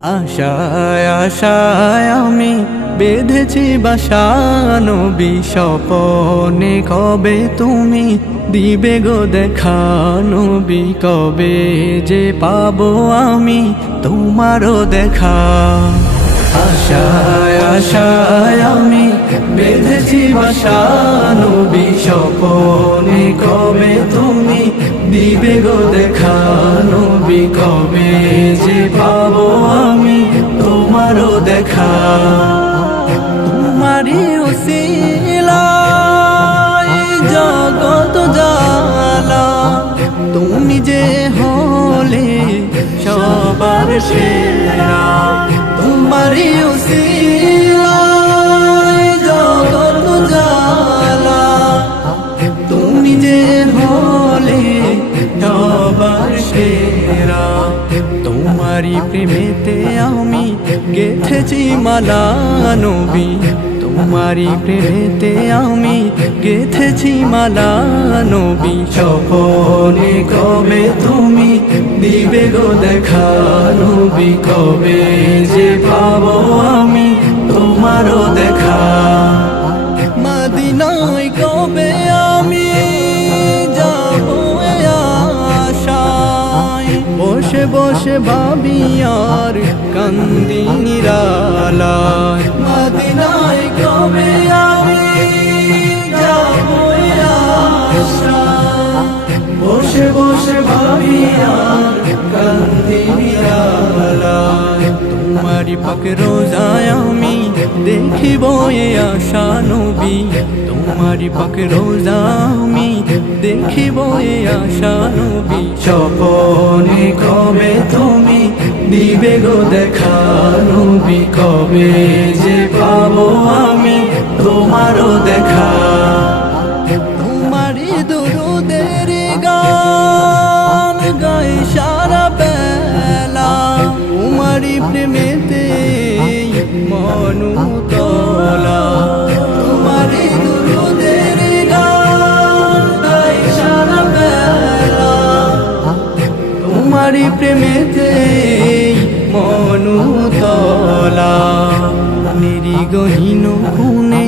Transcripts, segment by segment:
আশায় আশায় আমি বেঁধেছি বাসা, নবী স্বপনে কবে তুমি দিবে গো দেখা, নবী কবে যে পাবো আমি তোমারও দেখা। আশায় আশায় আমি বেঁধেছি বাসা, নবী স্বপনে কবে তুমি দিবে গো দেখা, নবী কবে যে পাবো আমি তোমারও দেখা। তোমারই উসিলায় জগৎ জালা, তুমি যে হলে সবার সেরা। তোমারই উসিলায় জগৎ জালা, তুমি যে হলে সবার সেরা। তোমারই প্রেমেতে আমি গেঁথেছি মালা, নবী তোমারই প্রেমেতে আমি গেঁথেছি মালা, নবী স্বপনে কবে তুমি দিবে গো দেখা, নবী কবে যে পাবো আমি তোমারও দেখা। মদিনায় কবে আমি যাবো আশায়, বসে বসে ভাবি আর কান্দি নিরালায়। মদিনায় কবে আমি যাবো আশায়, বসে বসে ভাবি আর কান্দি নিরালায়। তোমারি পাক রোজায় আমি দেখিব এ আশা, নবী তোমারি পাক রোজা আমি দেখিব এ আশা, নবী স্বপনে কবে তুমি দিবে গো দেখা, নবী কবে যে পাবো আমি তোমারও দেখা। তোমারি দুরুদের গান গাই সারা বেলা, তোমারি প্রেমেতে মনু তোলা। তোমারি দুরুদের গান গাই সারা বেলা, তোমারি প্রেমেতে মনু তোলা। মনেরই গহীন কোণে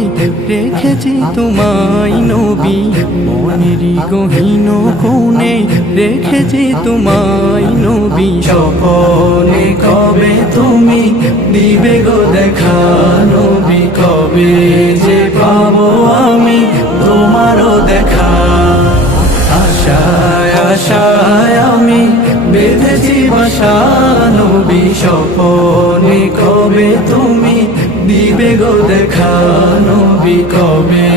রেখেছি তোমায় নবী, মনেরই গহীন কোণে রেখেছি তোমায় নবী স্বপনে কবে তুমি দিবে গো দেখা, নবী কবে যে পাবো আমি তোমারও দেখা। আশায় আশায় আমি বেঁধেছি বাসা, নবী স্বপনে কবে তুমি দিবে গো দেখা, নবী কবে